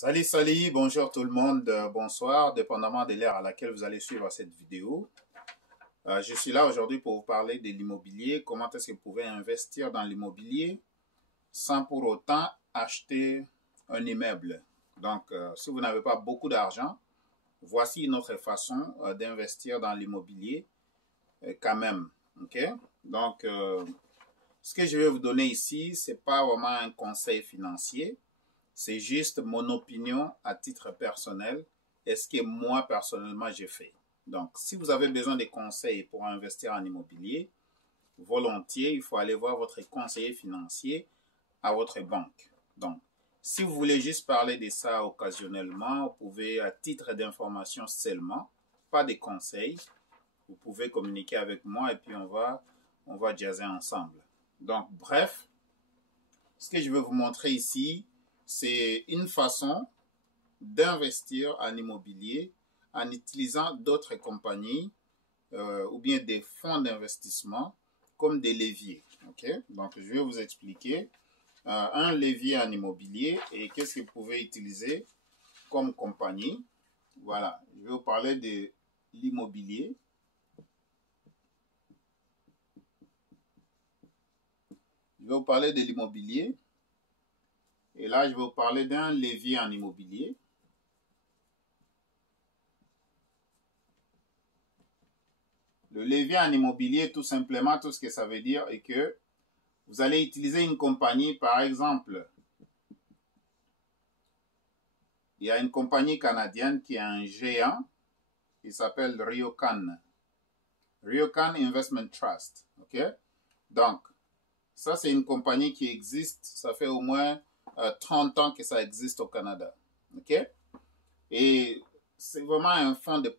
Salut, salut, bonjour tout le monde, bonsoir, dépendamment de l'heure à laquelle vous allez suivre cette vidéo. Je suis là aujourd'hui pour vous parler de l'immobilier, comment est-ce que vous pouvez investir dans l'immobilier sans pour autant acheter un immeuble. Donc, si vous n'avez pas beaucoup d'argent, voici une autre façon d'investir dans l'immobilier quand même. Okay? Donc, ce que je vais vous donner ici, ce n'est pas vraiment un conseil financier. C'est juste mon opinion à titre personnel et ce que moi, personnellement, j'ai fait. Donc, si vous avez besoin de conseils pour investir en immobilier, volontiers, il faut aller voir votre conseiller financier à votre banque. Donc, si vous voulez juste parler de ça occasionnellement, vous pouvez, à titre d'information seulement, pas de conseils, vous pouvez communiquer avec moi et puis on va jaser ensemble. Donc, bref, ce que je vais vous montrer ici, c'est une façon d'investir en immobilier en utilisant d'autres compagnies ou bien des fonds d'investissement comme des leviers. Okay? Donc, je vais vous expliquer un levier en immobilier et qu'est-ce que vous pouvez utiliser comme compagnie. Voilà, je vais vous parler de l'immobilier. Je vais vous parler de l'immobilier. Et là, je vais vous parler d'un levier en immobilier. Le levier en immobilier, tout simplement, tout ce que ça veut dire est que vous allez utiliser une compagnie, par exemple, il y a une compagnie canadienne qui est un géant, qui s'appelle Ryokan. Ryokan Investment Trust. Okay? Donc, ça, c'est une compagnie qui existe, ça fait au moins 30 ans que ça existe au Canada. Okay? Et c'est vraiment un fonds de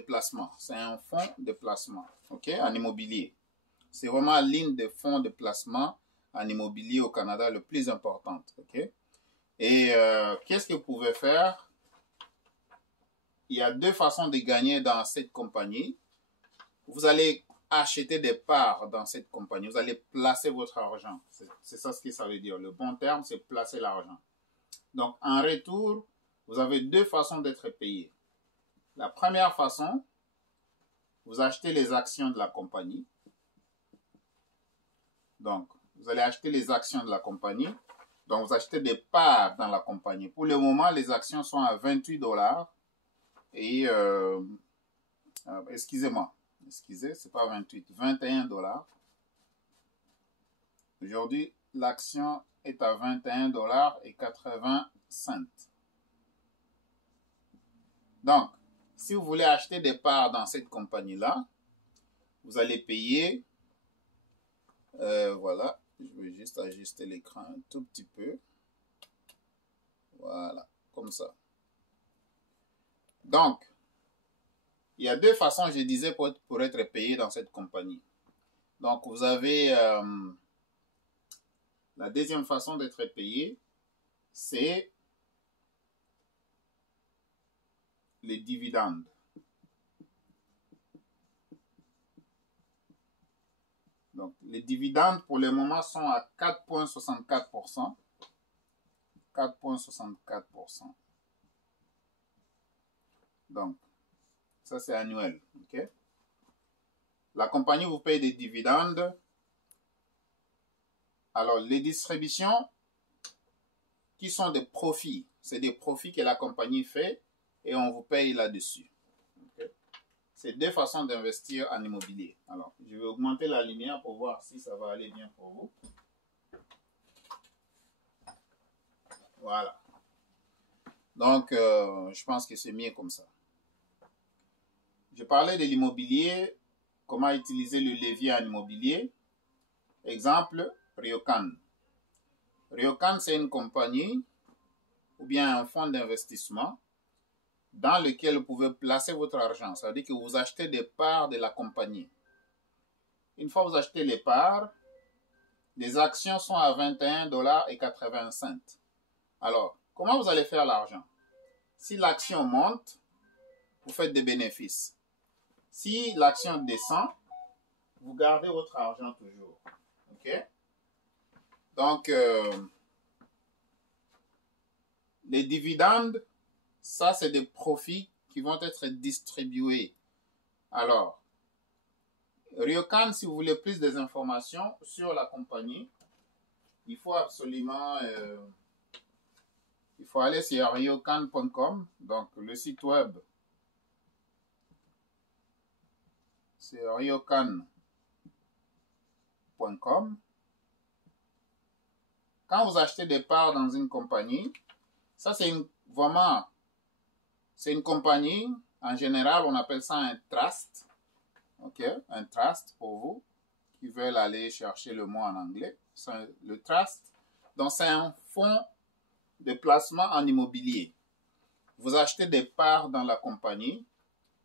placement. C'est un fonds de placement, okay? En immobilier. C'est vraiment l'une des fonds de placement en immobilier au Canada le plus importante. Okay? Et qu'est-ce que vous pouvez faire? Il y a deux façons de gagner dans cette compagnie. Vous allez acheter des parts dans cette compagnie. Vous allez placer votre argent. C'est ça ce que ça veut dire. Le bon terme, c'est placer l'argent. Donc, en retour, vous avez deux façons d'être payé. La première façon, vous achetez les actions de la compagnie. Donc, vous allez acheter les actions de la compagnie. Donc, vous achetez des parts dans la compagnie. Pour le moment, les actions sont à 28 $. Et, excusez-moi, c'est pas 28, 21 $. Aujourd'hui, l'action est à 21 $. Donc, si vous voulez acheter des parts dans cette compagnie-là, vous allez payer, voilà, je vais juste ajuster l'écran un tout petit peu. Voilà, comme ça. Donc, il y a deux façons, je disais, pour être payé dans cette compagnie. Donc, vous avez la deuxième façon d'être payé, c'est les dividendes. Donc, les dividendes, pour le moment, sont à 4,64%. 4,64%. Donc, ça, c'est annuel. Okay? La compagnie vous paye des dividendes. Alors, les distributions qui sont des profits, c'est des profits que la compagnie fait et on vous paye là-dessus. Okay? C'est deux façons d'investir en immobilier. Alors, je vais augmenter la lumière pour voir si ça va aller bien pour vous. Voilà. Donc, je pense que c'est mieux comme ça. Je parlais de l'immobilier, comment utiliser le levier en immobilier. Exemple, Ryokan. Ryokan, c'est une compagnie ou bien un fonds d'investissement dans lequel vous pouvez placer votre argent. Ça veut dire que vous achetez des parts de la compagnie. Une fois que vous achetez les parts, les actions sont à 21 $. Alors, comment vous allez faire l'argent? Si l'action monte, vous faites des bénéfices. Si l'action descend, vous gardez votre argent toujours. OK? Donc, Les dividendes, ça c'est des profits qui vont être distribués. Alors, Ryokan, si vous voulez plus d'informations sur la compagnie, il faut absolument il faut aller sur ryokan.com, donc le site web, c'est ryokan.com. Quand vous achetez des parts dans une compagnie, ça c'est vraiment, c'est une compagnie, en général on appelle ça un trust, ok, un trust pour vous qui veulent aller chercher le mot en anglais, le trust. Donc c'est un fonds de placement en immobilier. Vous achetez des parts dans la compagnie.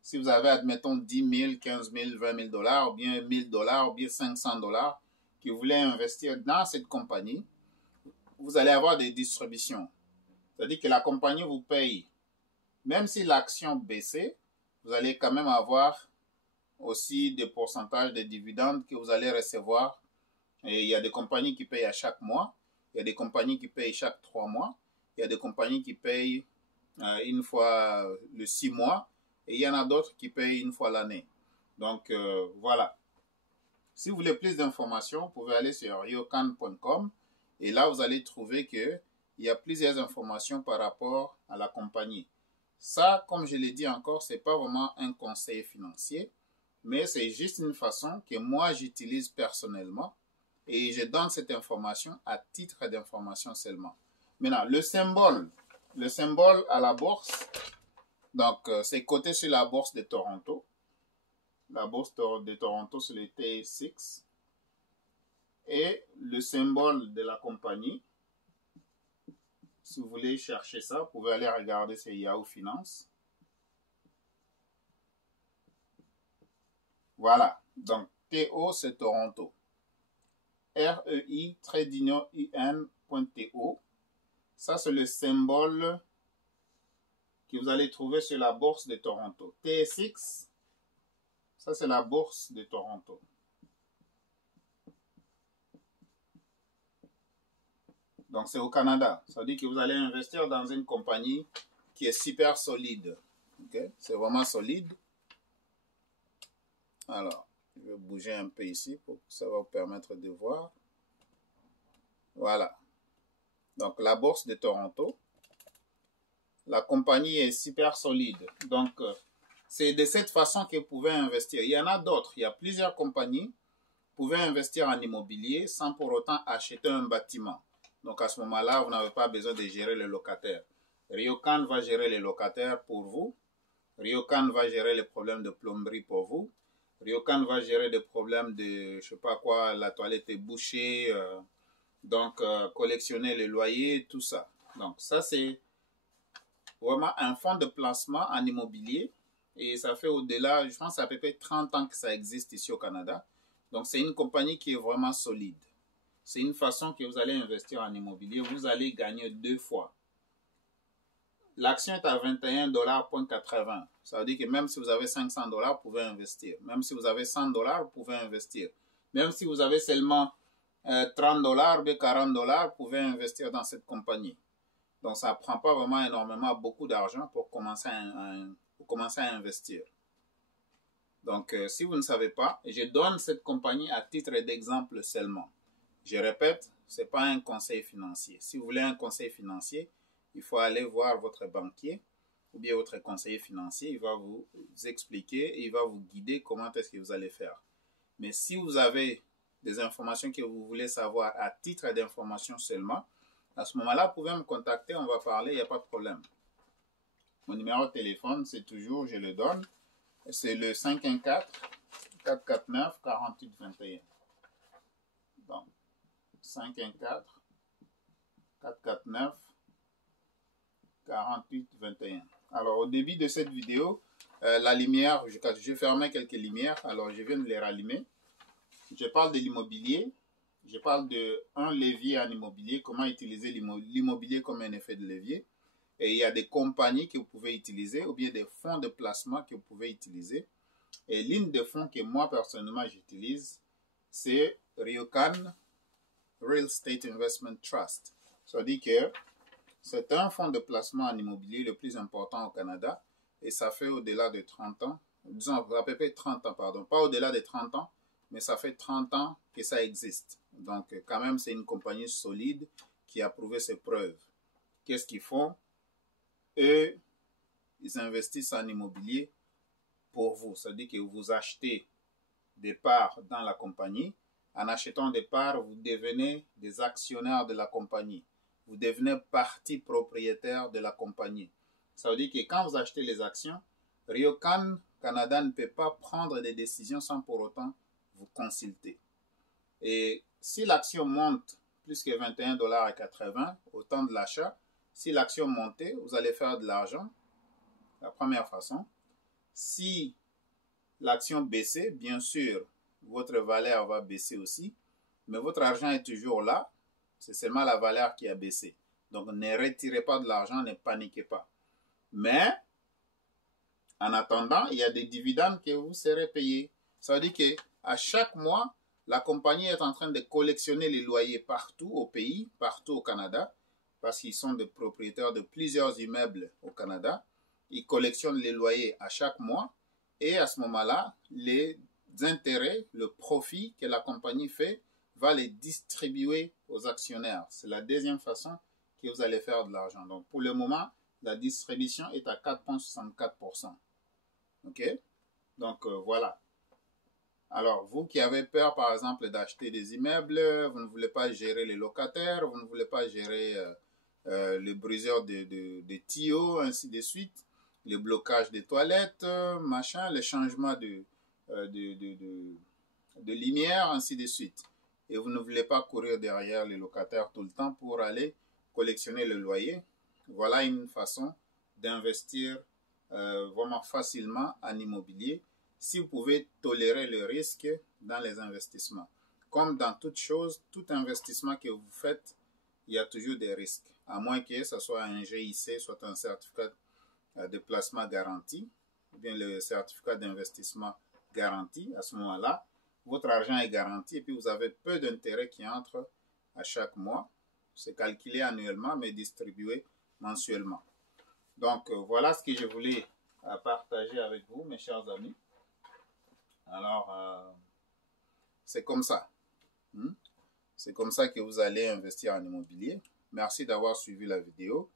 Si vous avez, admettons, 10 000, 15 000, 20 000 dollars, ou bien 1 000 dollars, ou bien 500 dollars, que vous voulez investir dans cette compagnie, vous allez avoir des distributions. C'est-à-dire que la compagnie vous paye. Même si l'action baissait, vous allez quand même avoir aussi des pourcentages de dividendes que vous allez recevoir. Et il y a des compagnies qui payent à chaque mois. Il y a des compagnies qui payent chaque 3 mois. Il y a des compagnies qui payent une fois le 6 mois. Et il y en a d'autres qui payent une fois l'année. Donc, voilà. Si vous voulez plus d'informations, vous pouvez aller sur ryokan.com. Et là, vous allez trouver qu'il y a plusieurs informations par rapport à la compagnie. Ça, comme je l'ai dit encore, ce n'est pas vraiment un conseil financier, mais c'est juste une façon que moi, j'utilise personnellement. Et je donne cette information à titre d'information seulement. Maintenant, le symbole à la bourse, donc c'est coté sur la bourse de Toronto. La bourse de Toronto, c'est le TSX. Et le symbole de la compagnie, si vous voulez chercher ça, vous pouvez aller regarder, c'est Yahoo Finance. Voilà, donc TO c'est Toronto. REI-IN.TO. Ça c'est le symbole que vous allez trouver sur la bourse de Toronto. TSX, ça c'est la bourse de Toronto. Donc c'est au Canada. Ça veut dire que vous allez investir dans une compagnie qui est super solide. Okay? C'est vraiment solide. Alors, je vais bouger un peu ici pour que ça va vous permettre de voir. Voilà. Donc la bourse de Toronto. La compagnie est super solide. Donc c'est de cette façon que vous pouvez investir. Il y en a d'autres. Il y a plusieurs compagnies. Vous pouvez investir en immobilier sans pour autant acheter un bâtiment. Donc, à ce moment-là, vous n'avez pas besoin de gérer les locataires. Ryokan va gérer les locataires pour vous. Ryokan va gérer les problèmes de plomberie pour vous. Ryokan va gérer des problèmes de, je sais pas quoi, la toilette est bouchée, collectionner les loyers, tout ça. Donc, ça, c'est vraiment un fonds de placement en immobilier. Et ça fait au-delà, je pense, à peu près 30 ans que ça existe ici au Canada. Donc, c'est une compagnie qui est vraiment solide. C'est une façon que vous allez investir en immobilier. Vous allez gagner 2 fois. L'action est à 21,80 $. Ça veut dire que même si vous avez 500 $, vous pouvez investir. Même si vous avez 100 $, vous pouvez investir. Même si vous avez seulement 30 $, ou 40 $, vous pouvez investir dans cette compagnie. Donc, ça ne prend pas vraiment énormément beaucoup d'argent pour commencer à investir. Donc, si vous ne savez pas, je donne cette compagnie à titre d'exemple seulement. Je répète, ce n'est pas un conseil financier. Si vous voulez un conseil financier, il faut aller voir votre banquier ou bien votre conseiller financier. Il va vous expliquer et il va vous guider comment est-ce que vous allez faire. Mais si vous avez des informations que vous voulez savoir à titre d'information seulement, à ce moment-là, vous pouvez me contacter, on va parler, il n'y a pas de problème. Mon numéro de téléphone, c'est toujours, je le donne, c'est le 514-449-4821. Donc, 514-449-4821. Alors, au début de cette vidéo, la lumière, je fermais quelques lumières, alors je viens de les rallumer. Je parle de l'immobilier. Je parle d'un levier en immobilier, comment utiliser l'immobilier comme un effet de levier. Et il y a des compagnies que vous pouvez utiliser ou bien des fonds de placement que vous pouvez utiliser. Et l'une des fonds que moi personnellement j'utilise, c'est Ryokan Real Estate Investment Trust. Ça dit que C'est un fonds de placement en immobilier le plus important au Canada et ça fait au-delà de 30 ans, disons à peu près 30 ans, pardon, pas au-delà de 30 ans, mais ça fait 30 ans que ça existe. Donc quand même, c'est une compagnie solide qui a prouvé ses preuves. Qu'est-ce qu'ils font? Eux, ils investissent en immobilier pour vous. C'est-à-dire que vous achetez des parts dans la compagnie. En achetant des parts, vous devenez des actionnaires de la compagnie. Vous devenez partie propriétaire de la compagnie. Ça veut dire que quand vous achetez les actions, Ryokan Canada ne peut pas prendre des décisions sans pour autant vous consulter. Et si l'action monte plus que 21,80$ au temps de l'achat, si l'action montait, vous allez faire de l'argent. La première façon. Si l'action baissait, bien sûr, votre valeur va baisser aussi, mais votre argent est toujours là. C'est seulement la valeur qui a baissé. Donc, ne retirez pas de l'argent, ne paniquez pas. Mais, en attendant, il y a des dividendes que vous serez payés. Ça veut dire qu'à chaque mois, la compagnie est en train de collectionner les loyers partout au pays, partout au Canada, parce qu'ils sont des propriétaires de plusieurs immeubles au Canada. Ils collectionnent les loyers à chaque mois et à ce moment-là, les intérêts, le profit que la compagnie fait, va les distribuer aux actionnaires. C'est la deuxième façon que vous allez faire de l'argent. Donc, pour le moment, la distribution est à 4,64%. OK? Donc, voilà. Alors, vous qui avez peur, par exemple, d'acheter des immeubles, vous ne voulez pas gérer les locataires, vous ne voulez pas gérer le briseur de tuyaux, ainsi de suite, le blocage des toilettes, machin, le changement de lumière, ainsi de suite. Et vous ne voulez pas courir derrière les locataires tout le temps pour aller collectionner le loyer. Voilà une façon d'investir vraiment facilement en immobilier si vous pouvez tolérer le risque dans les investissements. Comme dans toute chose, tout investissement que vous faites, il y a toujours des risques. À moins que ce soit un GIC, soit un certificat de placement garanti, ou bien le certificat d'investissement garanti. À ce moment-là, votre argent est garanti et puis vous avez peu d'intérêts qui entrent à chaque mois. C'est calculé annuellement, mais distribué mensuellement. Donc, voilà ce que je voulais partager avec vous, mes chers amis. Alors, c'est comme ça. C'est comme ça que vous allez investir en immobilier. Merci d'avoir suivi la vidéo.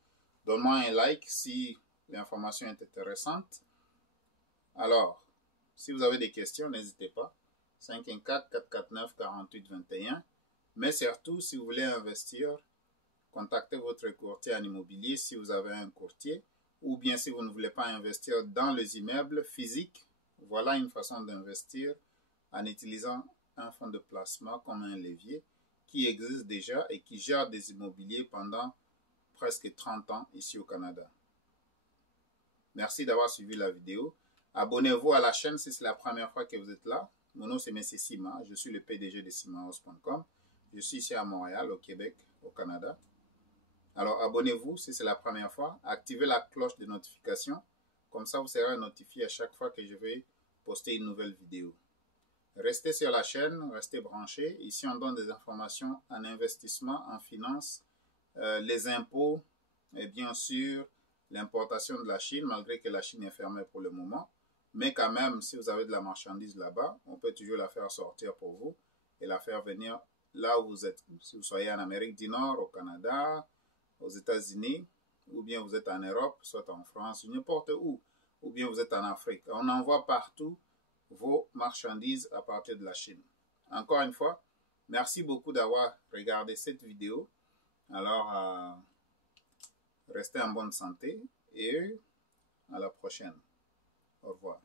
Donne-moi un like si l'information est intéressante. Alors, si vous avez des questions, n'hésitez pas. 514-449-4821. Mais surtout, si vous voulez investir, contactez votre courtier en immobilier si vous avez un courtier. Ou bien si vous ne voulez pas investir dans les immeubles physiques, voilà une façon d'investir en utilisant un fonds de placement comme un levier qui existe déjà et qui gère des immobiliers pendant presque 30 ans ici au Canada. Merci d'avoir suivi la vidéo. Abonnez-vous à la chaîne si c'est la première fois que vous êtes là. Mon nom c'est M. Sima, je suis le PDG de simahouse.com. Je suis ici à Montréal, au Québec, au Canada. Alors abonnez-vous si c'est la première fois. Activez la cloche de notification. Comme ça, vous serez notifié à chaque fois que je vais poster une nouvelle vidéo. Restez sur la chaîne, restez branchés. Ici, on donne des informations en investissement, en finance, les impôts et bien sûr l'importation de la Chine, malgré que la Chine est fermée pour le moment. Mais quand même, si vous avez de la marchandise là-bas, on peut toujours la faire sortir pour vous et la faire venir là où vous êtes. Si vous soyez en Amérique du Nord, au Canada, aux États-Unis, ou bien vous êtes en Europe, soit en France, n'importe où, ou bien vous êtes en Afrique. On envoie partout vos marchandises à partir de la Chine. Encore une fois, merci beaucoup d'avoir regardé cette vidéo. Alors, restez en bonne santé et à la prochaine. Au revoir.